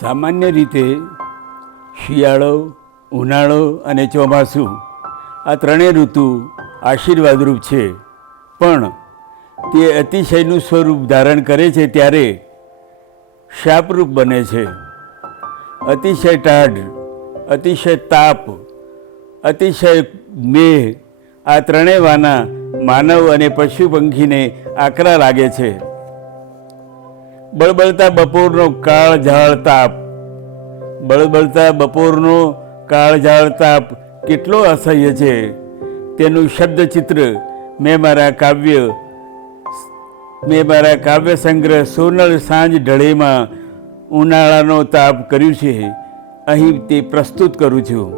સામાન્ય રીતે શિયાળો, ઉનાળો અને ચોમાસું આ ત્રણેય ઋતુ આશીર્વાદરૂપ છે. પણ તે અતિશયનું સ્વરૂપ ધારણ કરે છે ત્યારે શાપરૂપ બને છે. અતિશય ટાઢ, અતિશય તાપ, અતિશય મેહ આ ત્રણેય વાના માનવ અને પશુ પંખીને આકરા લાગે છે. બળબળતા બપોરનો કાળઝાળ તાપ બળબળતા બપોરનો કાળઝાળ તાપ કેટલો અસહ્ય છે. તેનું શબ્દચિત્ર મેં મારા કાવ્ય, મેં મારા કાવ્ય સંગ્રહ સોનલ સાંજ ઢળેમાં ઉનાળાનો તાપ કર્યું છે. અહીં તે પ્રસ્તુત કરું છું.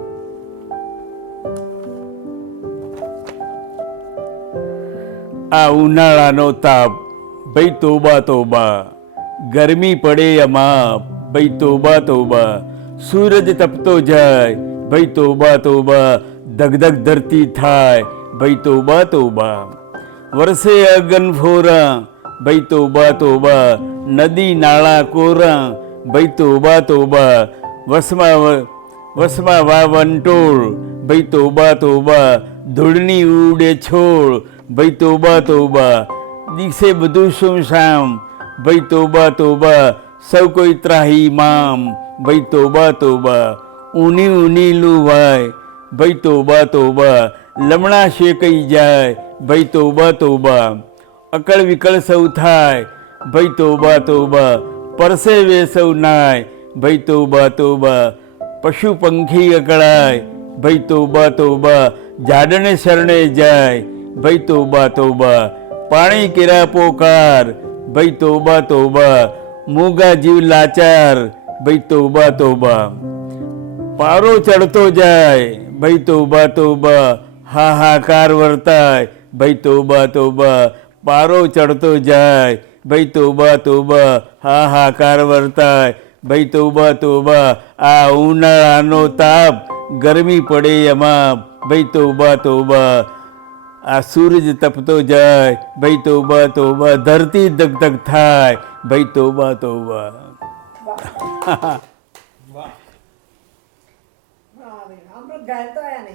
આ ઉનાળાનો તાપ ભાઈ તોબા તોબા. ગરમી પડે અમા ભાઈ તોબા તોબા. સૂરજ તપતો જાય. ભાઈ તોબા તોબા. ધગધગ ધરતી થાય. ભાઈ તોબા તોબા. વરસે અગન ફોરા. ભાઈ તોબા તોબા. નદી નાળા કોરા. ભાઈ તોબા તોબા. વસમાં વસમાં વા વંટોળ. ભાઈ તોબા તોબા. ધૂળની ઉડે છોડ ભાઈ તોબા તોબા. દિવસે બધું સુમસામ. ભાઈ તોબા તોબા સૌ કોઈ ત્રાહી મામ. ભાઈ તોબા તોબા ઊની ઊની લુવાય. ભાઈ તોબા તોબા લમણા શેકાઈ જાય. ભાઈ તોબા તોબા અકળ વિકળ સૌ થાય. ભાઈ તોબા તોબા પરસેવે સૌ નાય. ભાઈ તોબા તોબા પશુ પંખી અકળાય. ભાઈ તોબા તોબા ઝાડને શરણે જાય. ભાઈ તોબા તોબા પાણી કેરા પોકાર. ભાઈ તોબા તોબા, મોગા જીવ લાચાર, ભાઈ તોબા તોબા. પારો ચડતો જાય, ભાઈ તોબા તોબા. હાહાકાર વર્તાય, ભાઈ તોબા તોબા. પારો ચડતો જાય, ભાઈ તોબા તોબા. હાહાકાર વર્તાય, ભાઈ તોબા તોબા. આ ઉનાળાનો તાપ ગરમી પડે એમાં, ભાઈ તોબા તોબા. આ સૂરજ તપતો જાય ભાઈ તોબા તોબા ધરતી ધગધગ થાય ભાઈ તોબા. તોબા હા, અમૃત ગાય તો આયા નહીં.